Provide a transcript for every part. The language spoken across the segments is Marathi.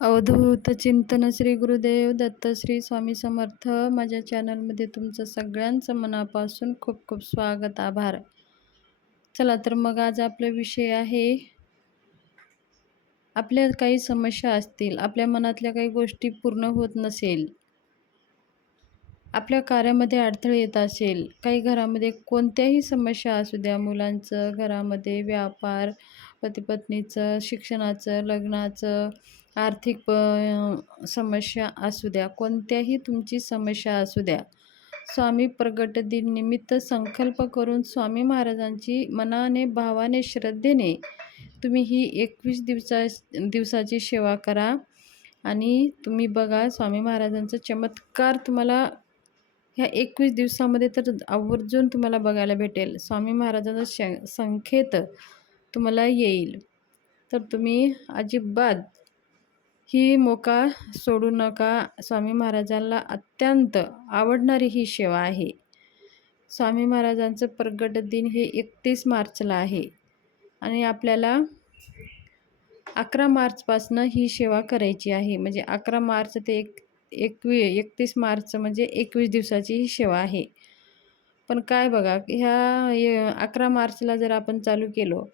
अवधूत चिंतन श्री गुरुदेव दत्त श्री स्वामी समर्थ. माझ्या चॅनलमध्ये तुमचं सगळ्यांचं मनापासून खूप खूप स्वागत आभार. चला तर मग आज आपला विषय आहे आपल्या काही समस्या असतील आपल्या मनातल्या काही गोष्टी पूर्ण होत नसेल आपल्या कार्यामध्ये अडथळे येत असेल काही घरामध्ये कोणत्याही समस्या असू द्या मुलांचं घरामध्ये व्यापार पतीपत्नीचं शिक्षणाचं लग्नाचं आर्थिक प समस्या असू द्या कोणत्याही तुमची समस्या असू द्या. स्वामी प्रगट दिननिमित्त संकल्प करून स्वामी महाराजांची मनाने भावाने श्रद्धेने तुम्ही ही एकवीस दिवसा दिवसाची सेवा करा. आणि तुम्ही बघा स्वामी महाराजांचा चमत्कार तुम्हाला ह्या एकवीस दिवसामध्ये तर आवर्जून तुम्हाला बघायला भेटेल. स्वामी महाराजांचा श संकेत तुम्हाला येईल. तर तुम्ही अजिबात ही मोका सोडू नका. स्वामी महाराजांना अत्यंत आवडणारी ही सेवा आहे. स्वामी महाराजांचं प्रगट दिन हे एकतीस मार्चला आहे आणि आपल्याला अकरा मार्चपासनं ही सेवा करायची आहे. म्हणजे अकरा मार्च ते एक एकवी एकतीस मार्च म्हणजे एकवीस दिवसाची ही सेवा आहे. पण काय बघा ह्या अकरा मार्चला जर आपण चालू केलो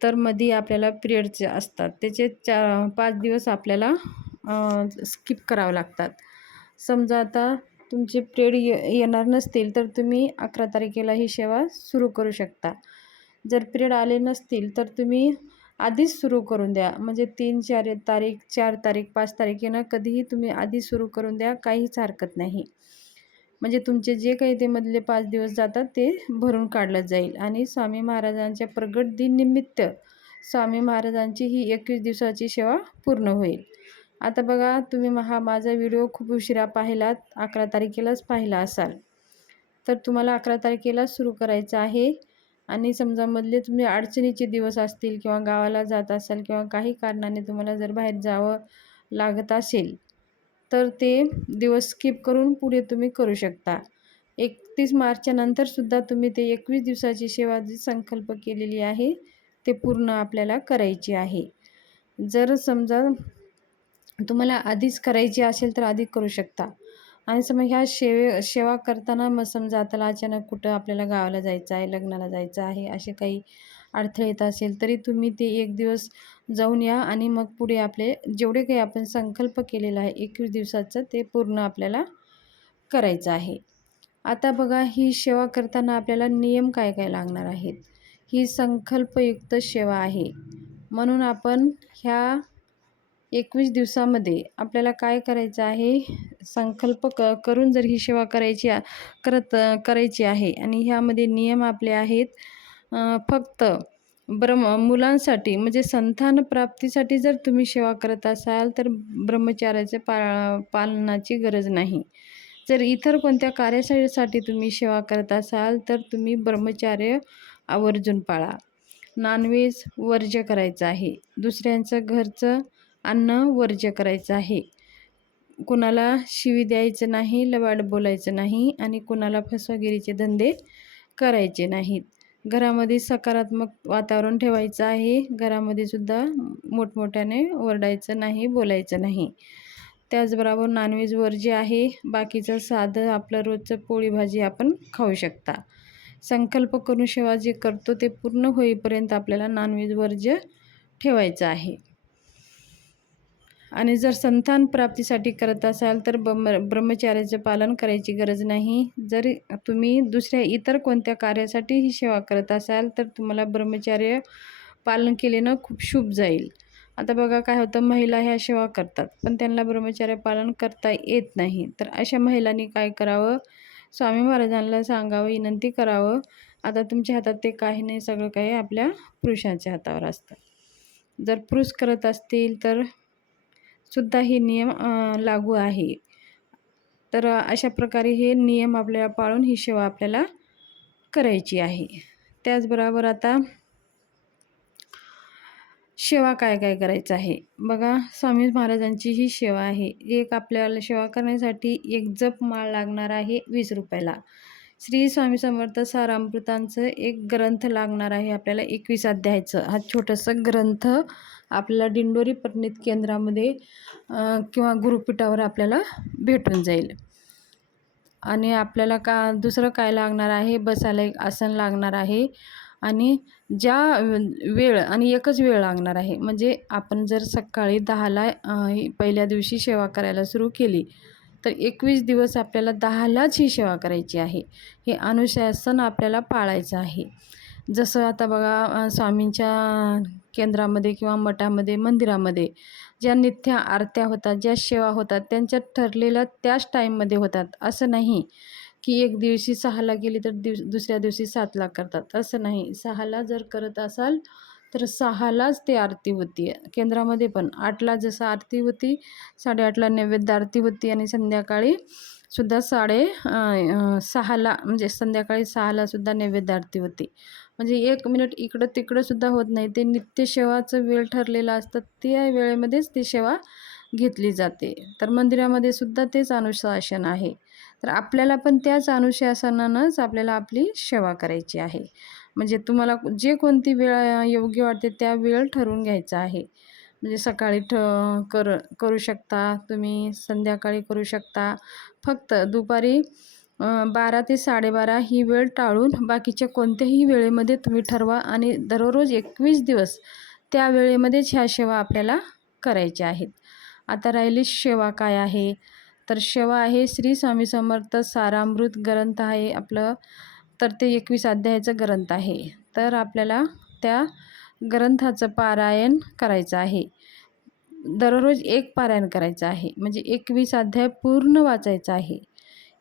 तर मध्ये आपल्याला पिरियडचे असतात त्याचे चार पाच दिवस आपल्याला स्किप करावं लागतात. समजा आता तुमचे पिरियड ये येणार नसतील तर तुम्ही अकरा तारखेला ही सेवा सुरू करू शकता. जर पिरियड आले नसतील तर तुम्ही आधीच सुरू करून द्या. म्हणजे तीन चार तारीख चार तारीख पाच तारखेनं कधीही तुम्ही आधी सुरू करून द्या काहीच हरकत नाही. म्हणजे तुमचे जे काही ते मधले पाच दिवस जातात ते भरून काढलं जाईल. आणि स्वामी महाराजांच्या प्रगट दिननिमित्त स्वामी महाराजांची ही एकवीस दिवसाची सेवा पूर्ण होईल. आता बघा तुम्ही हा माझा व्हिडिओ खूप उशिरा पाहिलात अकरा तारखेलाच पाहिला असाल. तर तुम्हाला अकरा तारखेला सुरू करायचं आहे. आणि समजा मधले तुम्ही अडचणीचे दिवस असतील किंवा गावाला जात असाल किंवा काही कारणाने तुम्हाला जर बाहेर जावं लागत असेल तर ते दिवस स्किप करून पुढे तुम्ही करू शकता. एकतीस मार्चच्या नंतरसुद्धा तुम्ही ते एकवीस दिवसाची सेवा जी संकल्प केलेली आहे ते पूर्ण आपल्याला करायची आहे. जर समजा तुम्हाला आधीच करायची असेल तर आधी करू शकता. आणि समजा ह्या शेवे सेवा करताना मग समजा आता अचानक कुठं आपल्याला गावाला जायचं आहे लग्नाला जायचं आहे असे काही अडथळे येत असेल तरी तुम्ही ते एक दिवस जाऊन या आणि मग पुढे आपले जेवढे काही आपण संकल्प केलेला आहे एकवीस दिवसाचं ते पूर्ण आपल्याला करायचं आहे. आता बघा ही सेवा करताना आपल्याला नियम काय काय लागणार आहेत? ही संकल्पयुक्त सेवा आहे. म्हणून आपण ह्या एकवीस दिवसामध्ये आपल्याला काय करायचं आहे? संकल्प क करून जर ही सेवा करायची करत करायची आहे आणि ह्यामध्ये नियम आपले आहेत फक्त ब्रह्म मुलांसाठी म्हणजे संतान प्राप्तीसाठी जर तुम्ही सेवा करत असाल तर ब्रह्मचार्याचे पा पालनाची गरज नाही. जर इतर कोणत्या कार्यासाठी तुम्ही सेवा करत असाल तर तुम्ही ब्रह्मचार्य आवर्जून पाळा. नॉनव्हेज वर्ज्य करायचं आहे. दुसऱ्यांचं घरचं अन्न वर्ज्य करायचं आहे. कुणाला शिवी द्यायचं नाही लवाड बोलायचं नाही आणि कुणाला फसवागिरीचे धंदे करायचे नाहीत. घरामध्ये सकारात्मक वातावरण ठेवायचं आहे. घरामध्ये सुद्धा मोठमोठ्याने ओरडायचं नाही बोलायचं नाही. त्याचबरोबर नॉनव्हेज जे आहे बाकीचं साधं आपलं रोजचं पोळी भाजी आपण खाऊ शकता. संकल्प करून सेवा जे करतो ते पूर्ण होईपर्यंत आपल्याला नॉनव्हेज वर्ज्य ठेवायचं आहे. आणि जर संतान प्राप्तीसाठी करत असाल तर ब्रम ब्रह्मचार्याचं पालन करायची गरज नाही. जर तुम्ही दुसऱ्या इतर कोणत्या कार्यासाठी ही सेवा करत असाल तर तुम्हाला ब्रह्मचार्य पालन केल्यानं खूप शुभ जाईल. आता बघा काय होतं महिला ह्या सेवा करतात पण त्यांना ब्रह्मचार्य पालन करता येत नाही. तर अशा महिलांनी काय करावं? स्वामी महाराजांना सांगावं विनंती करावं. आता तुमच्या हातात ते काही नाही सगळं काही आपल्या पुरुषांच्या हातावर असतं. जर पुरुष करत असतील तर सुद्धा हे नियम लागू आहे. तर अशा प्रकारे हे नियम आपल्याला पाळून ही सेवा आपल्याला करायची आहे. त्याचबरोबर आता सेवा काय काय करायचं आहे? बघा स्वामी महाराजांची ही सेवा आहे. एक आपल्याला सेवा करण्यासाठी एक जप माळ लागणार आहे वीस रुपयाला. श्री स्वामी समर्थ सारामृतांचं एक ग्रंथ लागणार आहे आपल्याला एकवीस अध्यायाचं. हा छोटासा ग्रंथ आपल्याला दिंडोरी पटणीत केंद्रामध्ये किंवा गुरुपीठावर आपल्याला भेटून जाईल. आणि आपल्याला का दुसरं काय लागणार आहे? बसायला एक आसन लागणार आहे. आणि ज्या वेळ आणि एकच वेळ लागणार आहे. म्हणजे आपण जर सकाळी दहाला पहिल्या दिवशी सेवा करायला सुरू केली तर एकवीस दिवस आपल्याला दहालाच ही सेवा करायची आहे. हे अनुशासन आपल्याला पाळायचं आहे. जसं आता बघा स्वामींच्या केंद्रामध्ये किंवा मठामध्ये मंदिरामध्ये ज्या नित्य आरत्या होतात ज्या सेवा होतात त्यांच्या ठरलेल्या त्याच टाईममध्ये होतात. असं नाही की एक दिवशी सहाला गेली तर दिव दुसऱ्या दिवशी सातला करतात. असं नाही. सहाला जर करत असाल तर सहालाच ते आरती होती. केंद्रामध्ये पण. आठला जसं आरती होती साडेआठला नैवेद्य आरती होती आणि संध्याकाळी सुद्धा साडे सहाला म्हणजे संध्याकाळी सहाला सुद्धा नैवेद्य आरती होती. म्हणजे एक मिनिट इकडं तिकडं सुद्धा होत नाही. ते नित्य सेवाचं वेळ ठरलेला असतं. त्या वेळेमध्येच ती सेवा घेतली जाते. तर मंदिरामध्ये सुद्धा तेच अनुशासन आहे. तर आपल्याला पण त्याच अनुशासनानंच आपल्याला आपली सेवा करायची आहे. म्हणजे तुम्हाला जे कोणती वेळ योग्य वाटते त्या वेळ ठरवून घ्यायचा आहे. म्हणजे सकाळी ठ कर करू शकता तुम्ही संध्याकाळी करू शकता. फक्त दुपारी बारा ते साडेबारा ही वेळ टाळून बाकीच्या कोणत्याही वेळेमध्ये तुम्ही ठरवा आणि दररोज एकवीस दिवस त्या वेळेमध्येच ह्या सेवा आपल्याला करायच्या आहेत. आता राहिली सेवा काय आहे? तर सेवा आहे श्री स्वामी समर्थ सारामृत ग्रंथ आहे आपलं. तर ते एकवीस अध्यायाचं ग्रंथ आहे. तर आपल्याला त्या ग्रंथाचं पारायण करायचं आहे. दररोज एक पारायण करायचं आहे. म्हणजे एकवीस अध्याय पूर्ण वाचायचं आहे.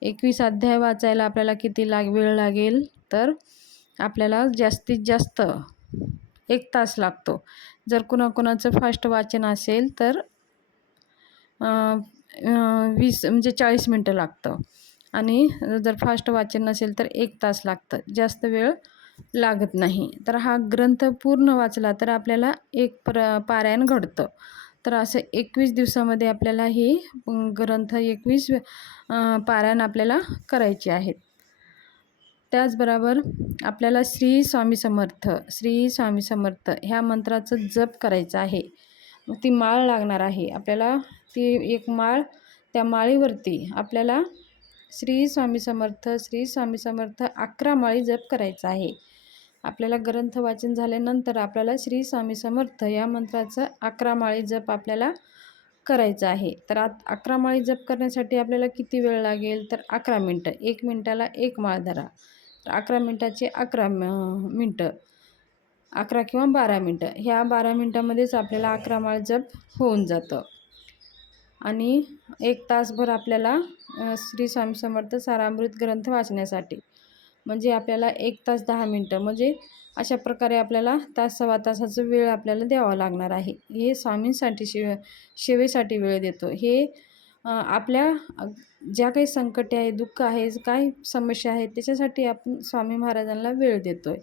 एकवीस अध्याय वाचायला आपल्याला किती लाग वेळ लागेल? तर आपल्याला जास्तीत जास्त एक तास लागतो. जर कुणाकुणाचं फास्ट वाचन असेल तर वीस म्हणजे चाळीस मिनटं लागतं. आणि जर फास्ट वाचन नसेल तर एक तास लागतं. जास्त वेळ लागत नाही. तर हा ग्रंथ पूर्ण वाचला तर आपल्याला एक प्र पारायण घडतं. तर असं एकवीस दिवसामध्ये आपल्याला हे ग्रंथ एकवीस पारायण आपल्याला करायचे आहेत. त्याचबरोबर आपल्याला श्री स्वामी समर्थ श्री स्वामी समर्थ ह्या मंत्राचं जप करायचं आहे. ती माळ लागणार आहे. आपल्याला ती एक माळ त्या माळीवरती आपल्याला श्री स्वामी समर्थ श्री स्वामी समर्थ अकरा माळी जप करायचा आहे. आपल्याला ग्रंथ वाचन झाल्यानंतर आपल्याला श्री स्वामी समर्थ या मंत्राचं अकरा माळी जप आपल्याला करायचं आहे. तर आत अकरा माळी जप करण्यासाठी आपल्याला किती वेळ लागेल? तर अकरा मिनटं. एक मिनटाला एक माळ धरा. तर अकरा मिनटाचे अकरा म- मिनटं. अकरा किंवा बारा मिनटं. ह्या बारा मिनटामध्येच आपल्याला अकरा माळ जप होऊन जातं. आणि एक तासभर आपल्याला श्री स्वामी समर्थ सारामृत ग्रंथ वाचण्यासाठी. म्हणजे आपल्याला एक तास दहा मिनटं. म्हणजे अशा प्रकारे आपल्याला तास सव्वा तासाचा वेळ आपल्याला द्यावा लागणार आहे. हे स्वामींसाठी शिव सेवेसाठी वेळ देतो. हे आपल्या ज्या काही संकटे आहे दुःख आहे काय समस्या आहेत त्याच्यासाठी आपण स्वामी महाराजांना वेळ देतो आहे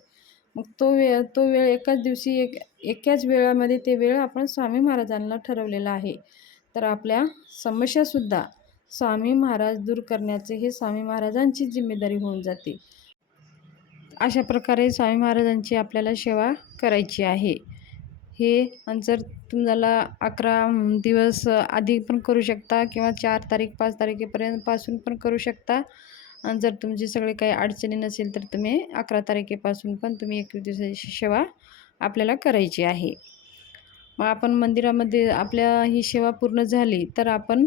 मग तो वेळ तो वेळ एकाच दिवशी एक एकाच वेळामध्ये ते वेळ आपण स्वामी महाराजांना ठरवलेला आहे. तर आपल्या समस्यासुद्धा स्वामी महाराज दूर करण्याचे हे स्वामी महाराजांची जिम्मेदारी होऊन जाते. अशा प्रकारे स्वामी महाराजांची आपल्याला सेवा करायची आहे. हे जर तुम्हाला अकरा दिवस आधी पण करू शकता किंवा चार तारीख पाच तारखेपर्यंत पासून पण करू शकता. आणि जर तुमची सगळे काही अडचणी नसेल तर तुम्ही अकरा तारखेपासून पण तुम्ही एकवीस दिवसाची सेवा आपल्याला करायची आहे. मग आपण मंदिरामध्ये आपल्या ही सेवा पूर्ण झाली तर आपण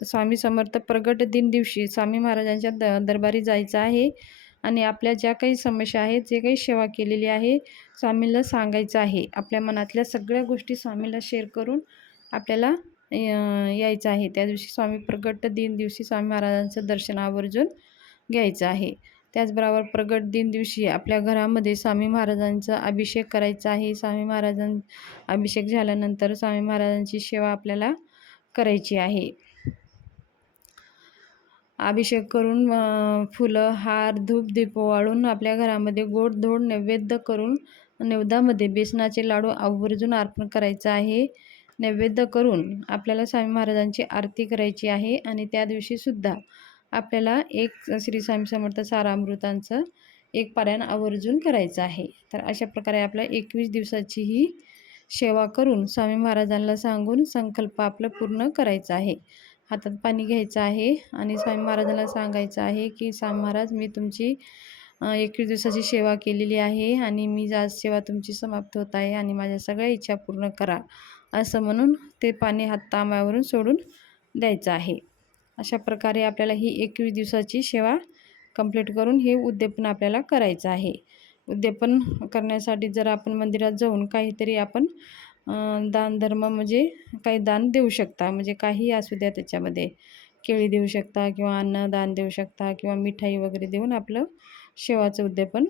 स्वामी समर्थ प्रगट दिन दिवशी स्वामी महाराजांच्या द दरबारी जायचं आहे आणि आपल्या ज्या काही समस्या आहेत जे काही सेवा केलेली आहे स्वामीला सांगायचं आहे. आपल्या मनातल्या सगळ्या गोष्टी स्वामीला शेअर करून आपल्याला यायचं आहे. त्या दिवशी स्वामी प्रगट दिन दिवशी स्वामी महाराजांचं दर्शन आवर्जून घ्यायचं आहे. त्याचबरोबर प्रगट दिन दिवशी आपल्या घरामध्ये स्वामी महाराजांचा अभिषेक करायचा आहे. स्वामी महाराजां अभिषेक झाल्यानंतर स्वामी महाराजांची सेवा आपल्याला करायची आहे. अभिषेक करून फुलं हार धूप दीप वाळून आपल्या घरामध्ये गोडधोड नैवेद्य करून नैवेद्यामध्ये बेसनाचे लाडू आवर्जून अर्पण करायचं आहे. नैवेद्य करून आपल्याला स्वामी महाराजांची आरती करायची आहे आणि त्या दिवशीसुद्धा आपल्याला एक श्री स्वामी समर्थ सारामृतांचं एक पारायण आवर्जून करायचं आहे. तर अशा प्रकारे आपल्या एकवीस दिवसाची ही सेवा करून स्वामी महाराजांना सांगून संकल्प आपलं पूर्ण करायचा आहे. हातात पाणी घ्यायचं आहे आणि स्वामी महाराजांना सांगायचं आहे की स्वामी महाराज मी तुमची एकवीस दिवसाची सेवा केलेली आहे आणि मी आज सेवा तुमची समाप्त होत आहे आणि माझ्या सगळ्या इच्छा पूर्ण करा. असं म्हणून ते पाणी हात तांब्यावरून सोडून द्यायचं आहे. अशा प्रकारे आपल्याला ही एकवीस दिवसाची सेवा कंप्लीट करून हे उद्यापन आपल्याला करायचं आहे. उद्यापन करण्यासाठी जर आपण मंदिरात जाऊन काहीतरी आपण दान धर्म म्हणजे काही दान देऊ शकता म्हणजे काही असू द्या त्याच्यामध्ये. केळी देऊ शकता किंवा अन्न दान देऊ शकता किंवा मिठाई वगैरे देऊन आपलं सेवाचं उद्यापन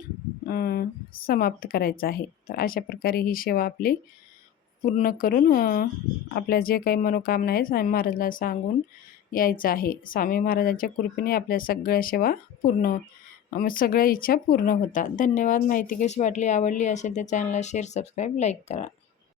समाप्त करायचं आहे. तर अशा प्रकारे ही सेवा आपली पूर्ण करून आपल्या जे काही मनोकामना आहे स्वामी महाराजला सांगून यायचं आहे. स्वामी महाराजांच्या कृपेने आपल्या सगळ्या सेवा पूर्ण सगळ्या इच्छा पूर्ण होतात. धन्यवाद. माहिती कशी वाटली आवडली असेल तर चॅनलला शेअर सबस्क्राईब लाईक करा.